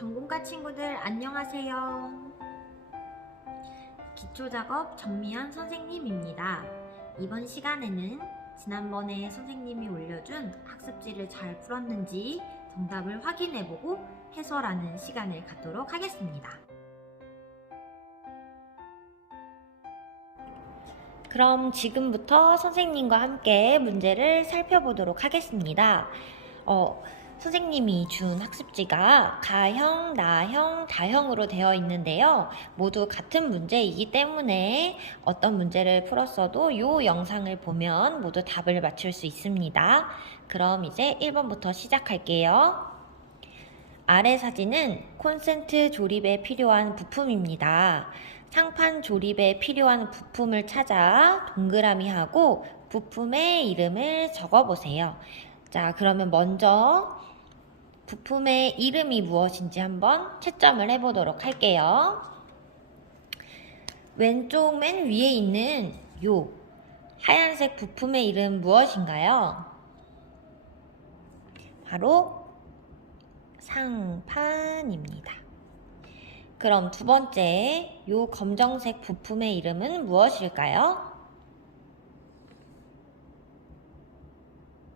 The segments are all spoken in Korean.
전공과 친구들 안녕하세요. 기초작업 정미연 선생님입니다. 이번 시간에는 지난번에 선생님이 올려준 학습지를 잘 풀었는지 정답을 확인해보고 해설하는 시간을 갖도록 하겠습니다. 그럼 지금부터 선생님과 함께 문제를 살펴보도록 하겠습니다. 선생님이 준 학습지가 가형, 나형, 다형으로 되어 있는데요. 모두 같은 문제이기 때문에 어떤 문제를 풀었어도 이 영상을 보면 모두 답을 맞출 수 있습니다. 그럼 이제 1번부터 시작할게요. 아래 사진은 콘센트 조립에 필요한 부품입니다. 상판 조립에 필요한 부품을 찾아 동그라미하고 부품의 이름을 적어보세요. 자, 그러면 먼저 부품의 이름이 무엇인지 한번 채점을 해보도록 할게요. 왼쪽 맨 위에 있는 요 하얀색 부품의 이름 무엇인가요? 바로 상판입니다. 그럼 두 번째 요 검정색 부품의 이름은 무엇일까요?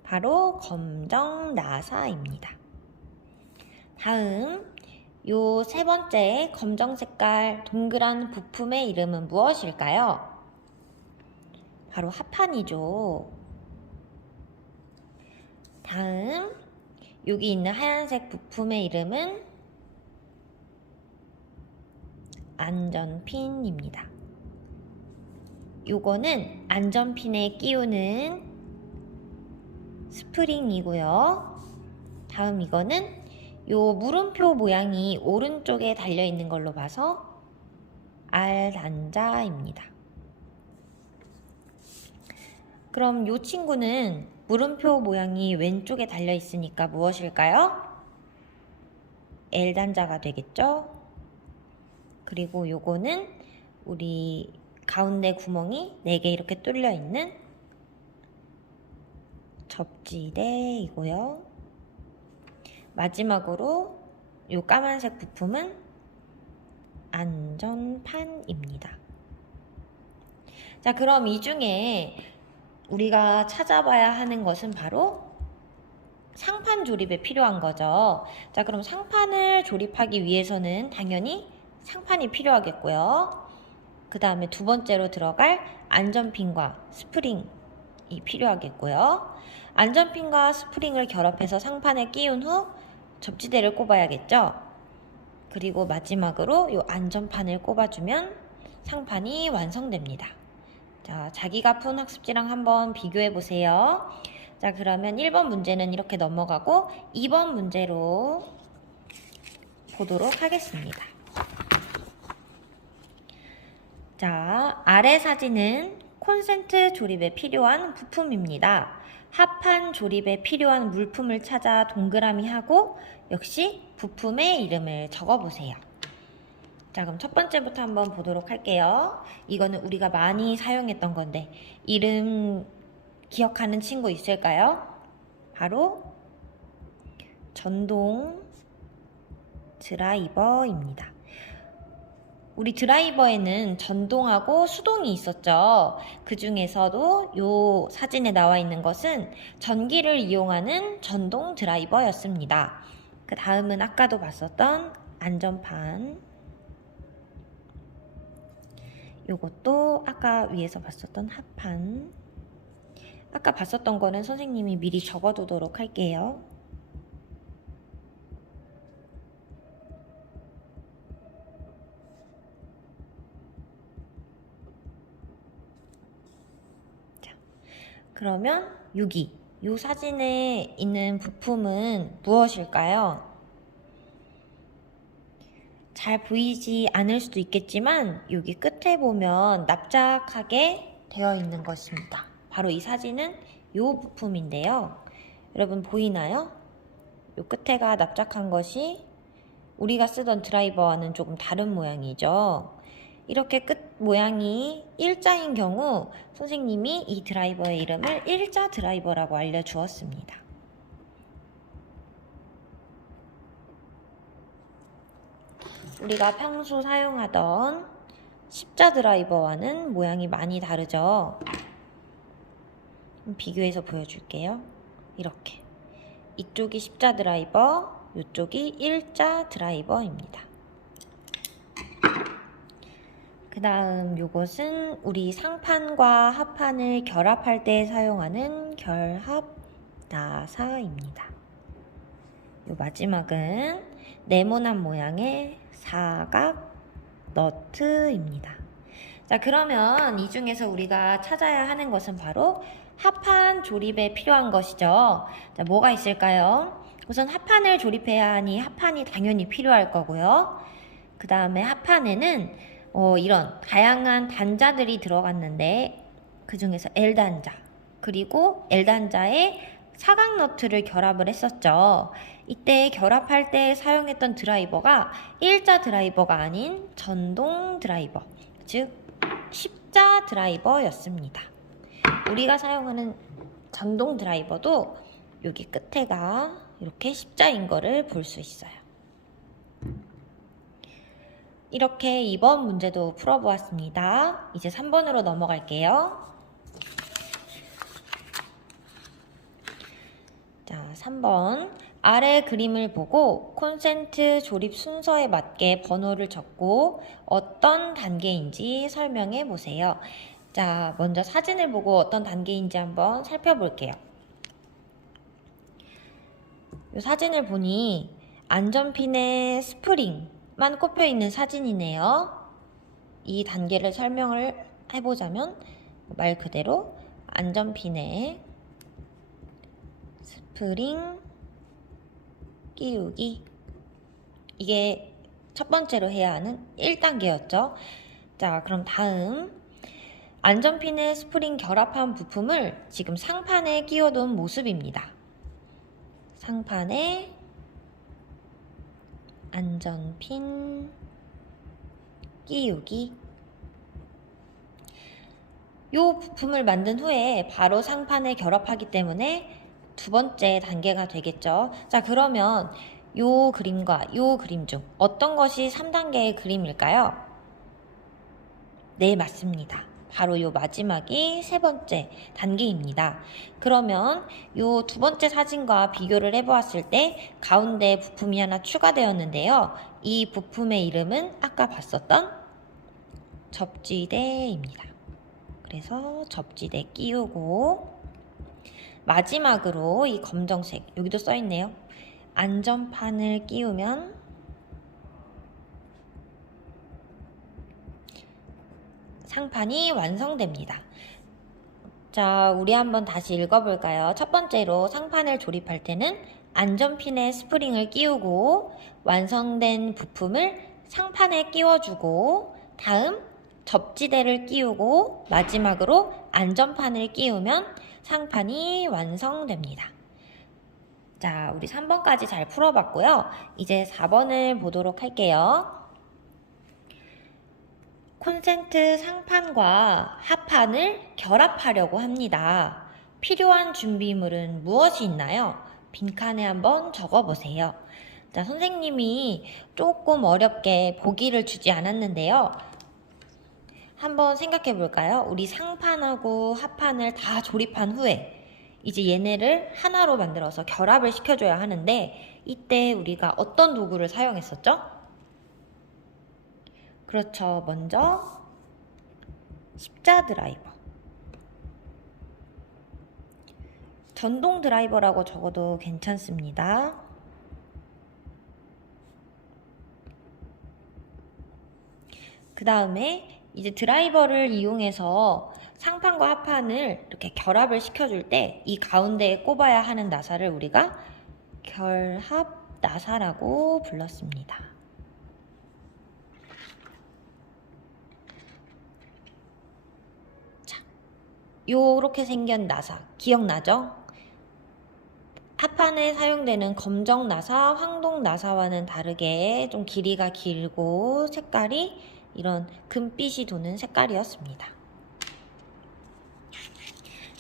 바로 검정나사입니다. 다음 요 세 번째 검정 색깔 동그란 부품의 이름은 무엇일까요? 바로 합판이죠. 다음 여기 있는 하얀색 부품의 이름은 안전핀입니다. 요거는 안전핀에 끼우는 스프링이고요. 다음 이거는 요 물음표 모양이 오른쪽에 달려있는 걸로 봐서 알단자입니다. 그럼 요 친구는 물음표 모양이 왼쪽에 달려있으니까 무엇일까요? L단자가 되겠죠? 그리고 요거는 우리 가운데 구멍이 4개 이렇게 뚫려있는 접지대이고요. 마지막으로 요 까만색 부품은 안전판입니다. 자, 그럼 이 중에 우리가 찾아봐야 하는 것은 바로 상판 조립에 필요한 거죠. 자, 그럼 상판을 조립하기 위해서는 당연히 상판이 필요하겠고요. 그 다음에 두 번째로 들어갈 안전핀과 스프링이 필요하겠고요. 안전핀과 스프링을 결합해서 상판에 끼운 후 접지대를 꼽아야겠죠. 그리고 마지막으로 이 안전판을 꼽아주면 상판이 완성됩니다. 자, 자기가 푼 학습지랑 한번 비교해 보세요. 자, 그러면 1번 문제는 이렇게 넘어가고 2번 문제로 보도록 하겠습니다. 자, 아래 사진은 콘센트 조립에 필요한 부품입니다. 합판 조립에 필요한 물품을 찾아 동그라미 하고 역시 부품의 이름을 적어보세요. 자, 그럼 첫 번째부터 한번 보도록 할게요. 이거는 우리가 많이 사용했던 건데 이름 기억하는 친구 있을까요? 바로 전동 드라이버입니다. 우리 드라이버에는 전동하고 수동이 있었죠. 그 중에서도 이 사진에 나와 있는 것은 전기를 이용하는 전동 드라이버였습니다. 그 다음은 아까도 봤었던 안전판. 요것도 아까 위에서 봤었던 합판. 아까 봤었던 거는 선생님이 미리 적어두도록 할게요. 그러면 여기 이 사진에 있는 부품은 무엇일까요? 잘 보이지 않을 수도 있겠지만 여기 끝에 보면 납작하게 되어 있는 것입니다. 바로 이 사진은 이 부품인데요. 여러분 보이나요? 이 끝에가 납작한 것이 우리가 쓰던 드라이버와는 조금 다른 모양이죠. 이렇게 끝 모양이 일자인 경우 선생님이 이 드라이버의 이름을 일자 드라이버라고 알려주었습니다. 우리가 평소 사용하던 십자 드라이버와는 모양이 많이 다르죠. 비교해서 보여줄게요. 이렇게 이쪽이 십자 드라이버, 이쪽이 일자 드라이버입니다. 그 다음 요것은 우리 상판과 하판을 결합할 때 사용하는 결합 나사입니다. 요 마지막은 네모난 모양의 사각 너트입니다. 자, 그러면 이 중에서 우리가 찾아야 하는 것은 바로 하판 조립에 필요한 것이죠. 자, 뭐가 있을까요? 우선 하판을 조립해야 하니 하판이 당연히 필요할 거고요. 그 다음에 하판에는 이런 다양한 단자들이 들어갔는데 그 중에서 L단자 그리고 L단자에 사각 너트를 결합을 했었죠. 이때 결합할 때 사용했던 드라이버가 일자 드라이버가 아닌 전동 드라이버, 즉 십자 드라이버였습니다. 우리가 사용하는 전동 드라이버도 여기 끝에가 이렇게 십자인 거를 볼 수 있어요. 이렇게 2번 문제도 풀어보았습니다. 이제 3번으로 넘어갈게요. 자, 3번. 아래 그림을 보고 콘센트 조립 순서에 맞게 번호를 적고 어떤 단계인지 설명해 보세요. 자, 먼저 사진을 보고 어떤 단계인지 한번 살펴볼게요. 이 사진을 보니 안전핀에 스프링만 꼽혀 있는 사진이네요. 이 단계를 설명을 해보자면 말 그대로 안전핀에 스프링 끼우기, 이게 첫 번째로 해야 하는 1단계였죠. 자, 그럼 다음 안전핀에 스프링 결합한 부품을 지금 상판에 끼워둔 모습입니다. 상판에 안전핀 끼우기. 이 부품을 만든 후에 바로 상판에 결합하기 때문에 두 번째 단계가 되겠죠. 자, 그러면 요 그림과 요 그림 중 어떤 것이 3단계의 그림일까요? 네, 맞습니다. 바로 요 마지막이 세 번째 단계입니다. 그러면 요 두 번째 사진과 비교를 해보았을 때 가운데 부품이 하나 추가되었는데요. 이 부품의 이름은 아까 봤었던 접지대입니다. 그래서 접지대 끼우고 마지막으로 이 검정색, 여기도 써있네요. 안전판을 끼우면 상판이 완성됩니다. 자, 우리 한번 다시 읽어볼까요? 첫 번째로 상판을 조립할 때는 안전핀에 스프링을 끼우고 완성된 부품을 상판에 끼워주고 다음 접지대를 끼우고 마지막으로 안전판을 끼우면 상판이 완성됩니다. 자, 우리 3번까지 잘 풀어봤고요. 이제 4번을 보도록 할게요. 콘센트 상판과 하판을 결합하려고 합니다. 필요한 준비물은 무엇이 있나요? 빈칸에 한번 적어보세요. 자, 선생님이 조금 어렵게 보기를 주지 않았는데요. 한번 생각해 볼까요? 우리 상판하고 하판을 다 조립한 후에 이제 얘네를 하나로 만들어서 결합을 시켜줘야 하는데 이때 우리가 어떤 도구를 사용했었죠? 그렇죠. 먼저 십자 드라이버. 전동 드라이버라고 적어도 괜찮습니다. 그 다음에 이제 드라이버를 이용해서 상판과 하판을 이렇게 결합을 시켜줄 때 이 가운데에 꼽아야 하는 나사를 우리가 결합 나사라고 불렀습니다. 자, 요렇게 생긴 나사 기억나죠? 하판에 사용되는 검정 나사, 황동 나사와는 다르게 좀 길이가 길고 색깔이 이런 금빛이 도는 색깔이었습니다.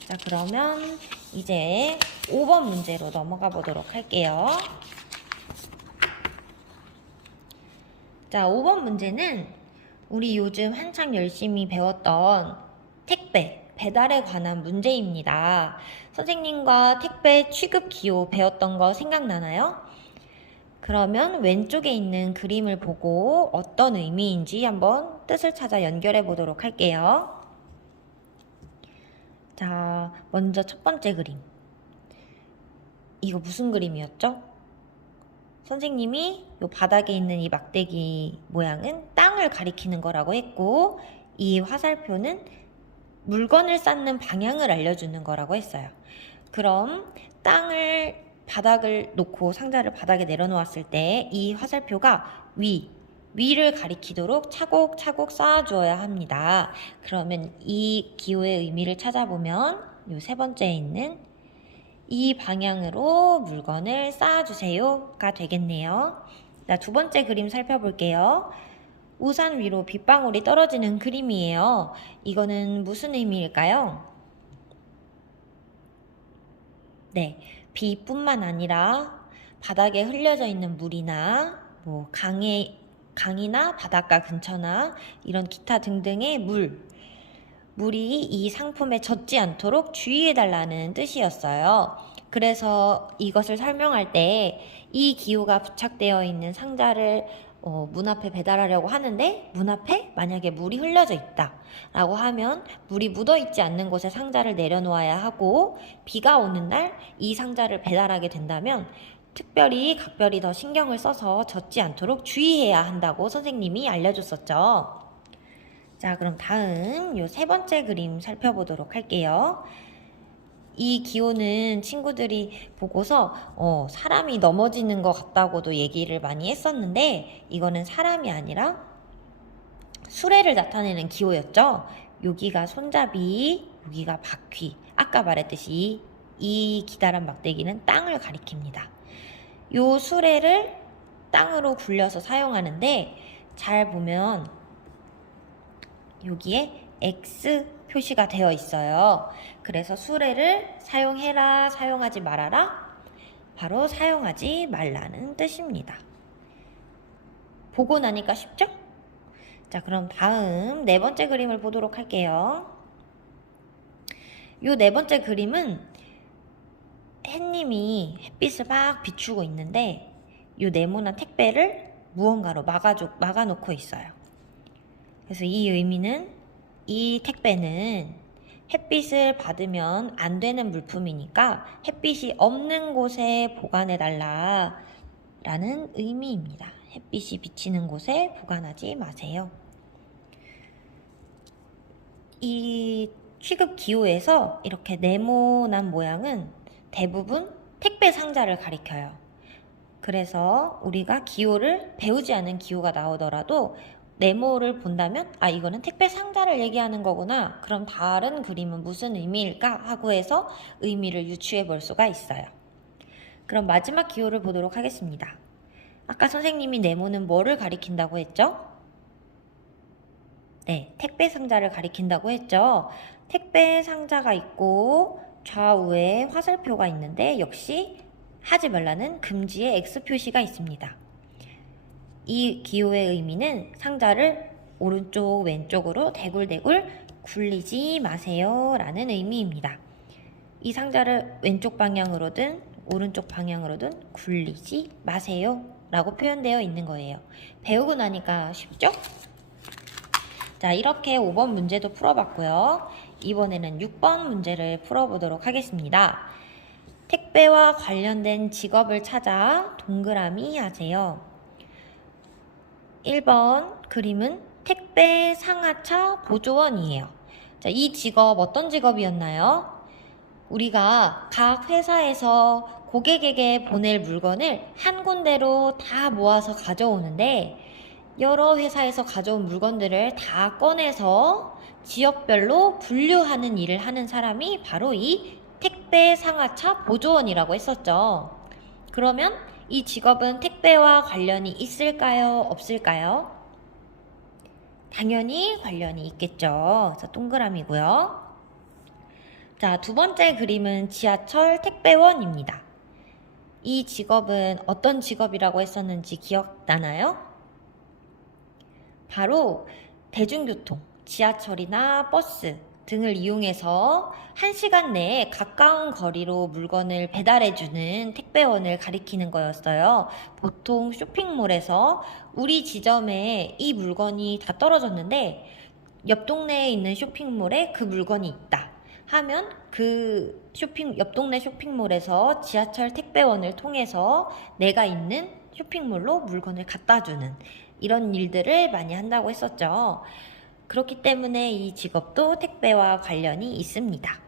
자, 그러면 이제 5번 문제로 넘어가 보도록 할게요. 자, 5번 문제는 우리 요즘 한창 열심히 배웠던 택배, 배달에 관한 문제입니다. 선생님과 택배 취급 기호 배웠던 거 생각나나요? 그러면 왼쪽에 있는 그림을 보고 어떤 의미인지 한번 뜻을 찾아 연결해 보도록 할게요. 자, 먼저 첫 번째 그림. 이거 무슨 그림이었죠? 선생님이 요 바닥에 있는 이 막대기 모양은 땅을 가리키는 거라고 했고, 이 화살표는 물건을 쌓는 방향을 알려주는 거라고 했어요. 그럼 바닥을 놓고 상자를 바닥에 내려놓았을 때 이 화살표가 위를 가리키도록 차곡차곡 쌓아주어야 합니다. 그러면 이 기호의 의미를 찾아보면 요 세 번째에 있는 이 방향으로 물건을 쌓아주세요가 되겠네요. 자, 두 번째 그림 살펴볼게요. 우산 위로 빗방울이 떨어지는 그림이에요. 이거는 무슨 의미일까요? 네, 비뿐만 아니라 바닥에 흘려져 있는 물이나 강이나 바닷가 근처나 이런 기타 등등의 물이 이 상품에 젖지 않도록 주의해달라는 뜻이었어요. 그래서 이것을 설명할 때 이 기호가 부착되어 있는 상자를 문 앞에 배달하려고 하는데 문 앞에 만약에 물이 흘려져 있다 라고 하면 물이 묻어 있지 않는 곳에 상자를 내려놓아야 하고, 비가 오는 날 이 상자를 배달하게 된다면 각별히 더 신경을 써서 젖지 않도록 주의해야 한다고 선생님이 알려줬었죠. 자, 그럼 다음 요 세 번째 그림 살펴보도록 할게요. 이 기호는 친구들이 보고서 사람이 넘어지는 것 같다고도 얘기를 많이 했었는데, 이거는 사람이 아니라 수레를 나타내는 기호였죠. 여기가 손잡이, 여기가 바퀴. 아까 말했듯이 이 기다란 막대기는 땅을 가리킵니다. 요 수레를 땅으로 굴려서 사용하는데, 잘 보면 여기에 X 표시가 되어 있어요. 그래서 수레를 사용해라, 사용하지 말아라, 바로 사용하지 말라는 뜻입니다. 보고 나니까 쉽죠? 자, 그럼 다음 네 번째 그림을 보도록 할게요. 요 네 번째 그림은 햇님이 햇빛을 막 비추고 있는데 요 네모난 택배를 무언가로 막아놓고 있어요. 그래서 이 의미는 이 택배는 햇빛을 받으면 안 되는 물품이니까 햇빛이 없는 곳에 보관해달라 라는 의미입니다. 햇빛이 비치는 곳에 보관하지 마세요. 이 취급 기호에서 이렇게 네모난 모양은 대부분 택배 상자를 가리켜요. 그래서 우리가 기호를 배우지 않은 기호가 나오더라도 네모를 본다면 이거는 택배 상자를 얘기하는 거구나, 그럼 다른 그림은 무슨 의미일까 하고 해서 의미를 유추해 볼 수가 있어요. 그럼 마지막 기호를 보도록 하겠습니다. 아까 선생님이 네모는 뭐를 가리킨다고 했죠? 네, 택배 상자를 가리킨다고 했죠. 택배 상자가 있고 좌우에 화살표가 있는데 역시 하지 말라는 금지의 X 표시가 있습니다. 이 기호의 의미는 상자를 오른쪽 왼쪽으로 대굴대굴 굴리지 마세요 라는 의미입니다. 이 상자를 왼쪽 방향으로든 오른쪽 방향으로든 굴리지 마세요 라고 표현되어 있는 거예요. 배우고 나니까 쉽죠? 자, 이렇게 5번 문제도 풀어봤고요. 이번에는 6번 문제를 풀어보도록 하겠습니다. 택배와 관련된 직업을 찾아 동그라미 하세요. 1번 그림은 택배 상하차 보조원이에요. 자, 이 직업 어떤 직업이었나요? 우리가 각 회사에서 고객에게 보낼 물건을 한 군데로 다 모아서 가져오는데, 여러 회사에서 가져온 물건들을 다 꺼내서 지역별로 분류하는 일을 하는 사람이 바로 이 택배 상하차 보조원이라고 했었죠. 그러면 이 직업은 택배와 관련이 있을까요? 없을까요? 당연히 관련이 있겠죠. 그래서 동그라미고요. 자, 두 번째 그림은 지하철 택배원입니다. 이 직업은 어떤 직업이라고 했었는지 기억나나요? 바로 대중교통, 지하철이나 버스 등을 이용해서 1시간 내에 가까운 거리로 물건을 배달해주는 택배원을 가리키는 거였어요. 보통 쇼핑몰에서 우리 지점에 이 물건이 다 떨어졌는데 옆 동네에 있는 쇼핑몰에 그 물건이 있다 하면 그 옆 동네 쇼핑몰에서 지하철 택배원을 통해서 내가 있는 쇼핑몰로 물건을 갖다 주는 이런 일들을 많이 한다고 했었죠. 그렇기 때문에 이 직업도 택배와 관련이 있습니다.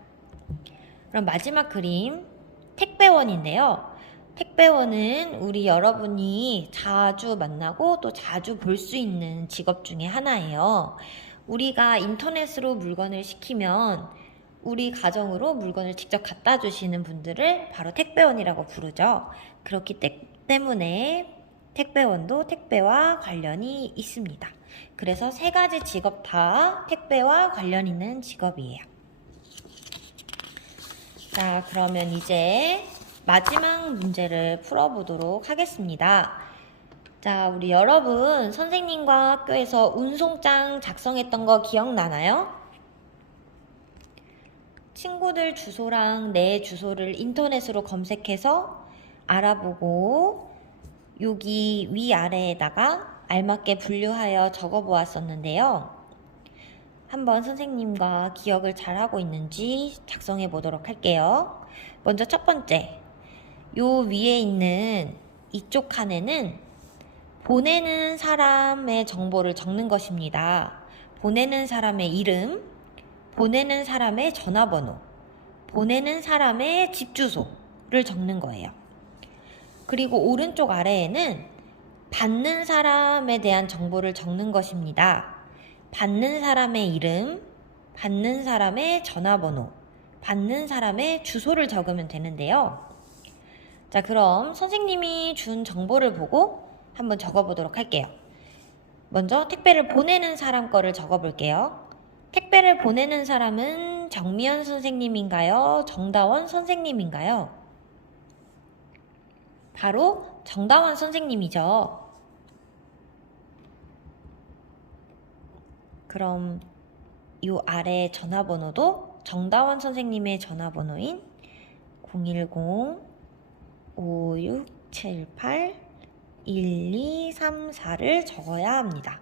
그럼 마지막 그림, 택배원인데요. 택배원은 우리 여러분이 자주 만나고 또 자주 볼 수 있는 직업 중에 하나예요. 우리가 인터넷으로 물건을 시키면 우리 가정으로 물건을 직접 갖다 주시는 분들을 바로 택배원이라고 부르죠. 그렇기 때문에 택배원도 택배와 관련이 있습니다. 그래서 3가지 직업 다 택배와 관련 있는 직업이에요. 자, 그러면 이제 마지막 문제를 풀어보도록 하겠습니다. 자, 우리 여러분 선생님과 학교에서 운송장 작성했던 거 기억나나요? 친구들 주소랑 내 주소를 인터넷으로 검색해서 알아보고 여기 위아래에다가 알맞게 분류하여 적어보았었는데요. 한번 선생님과 기억을 잘하고 있는지 작성해 보도록 할게요. 먼저 첫 번째, 요 위에 있는 이쪽 칸에는 보내는 사람의 정보를 적는 것입니다. 보내는 사람의 이름, 보내는 사람의 전화번호, 보내는 사람의 집 주소를 적는 거예요. 그리고 오른쪽 아래에는 받는 사람에 대한 정보를 적는 것입니다. 받는 사람의 이름, 받는 사람의 전화번호, 받는 사람의 주소를 적으면 되는데요. 자, 그럼 선생님이 준 정보를 보고 한번 적어보도록 할게요. 먼저 택배를 보내는 사람 거를 적어볼게요. 택배를 보내는 사람은 정미연 선생님인가요? 정다원 선생님인가요? 바로 정다원 선생님이죠. 그럼 이 아래 전화번호도 정다원 선생님의 전화번호인 010-5678-1234를 적어야 합니다.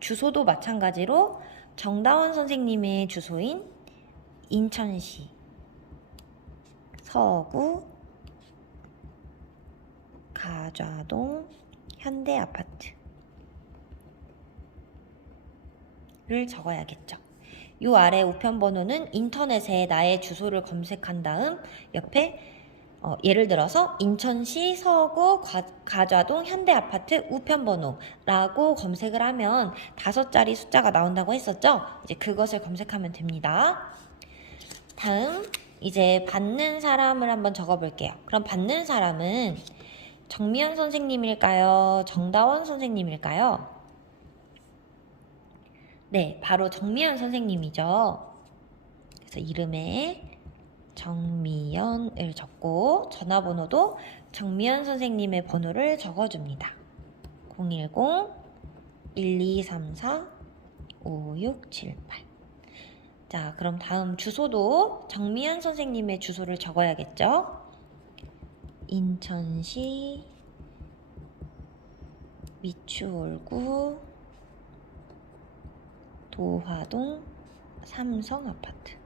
주소도 마찬가지로 정다원 선생님의 주소인 인천시 서구 가좌동 현대아파트를 적어야겠죠. 요 아래 우편번호는 인터넷에 나의 주소를 검색한 다음 옆에 예를 들어서 인천시 서구 가좌동 현대아파트 우편번호라고 검색을 하면 5자리 숫자가 나온다고 했었죠? 이제 그것을 검색하면 됩니다. 다음 이제 받는 사람을 한번 적어볼게요. 그럼 받는 사람은 정미연 선생님일까요? 정다원 선생님일까요? 네, 바로 정미연 선생님이죠. 그래서 이름에 정미연을 적고 전화번호도 정미연 선생님의 번호를 적어줍니다. 010-1234-5678. 자, 그럼 다음 주소도 정미연 선생님의 주소를 적어야겠죠? 인천시 미추홀구 도화동 삼성아파트.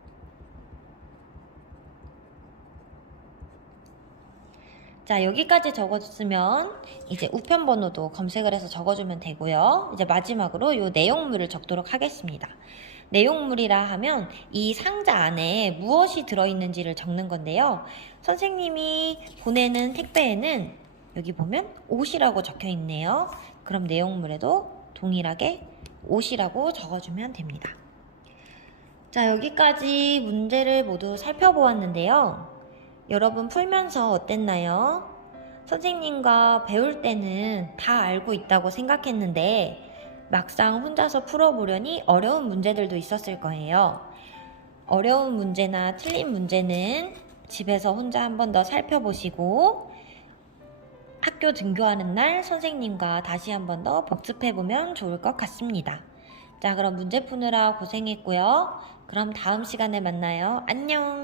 자, 여기까지 적어줬으면 이제 우편번호도 검색을 해서 적어주면 되고요. 이제 마지막으로 이 내용물을 적도록 하겠습니다. 내용물이라 하면 이 상자 안에 무엇이 들어있는지를 적는 건데요. 선생님이 보내는 택배에는 여기 보면 옷이라고 적혀 있네요. 그럼 내용물에도 동일하게 옷이라고 적어주면 됩니다. 자, 여기까지 문제를 모두 살펴보았는데요. 여러분 풀면서 어땠나요? 선생님과 배울 때는 다 알고 있다고 생각했는데 막상 혼자서 풀어보려니 어려운 문제들도 있었을 거예요. 어려운 문제나 틀린 문제는 집에서 혼자 한 번 더 살펴보시고 학교 등교하는 날 선생님과 다시 한 번 더 복습해보면 좋을 것 같습니다. 자, 그럼 문제 푸느라 고생했고요. 그럼 다음 시간에 만나요. 안녕!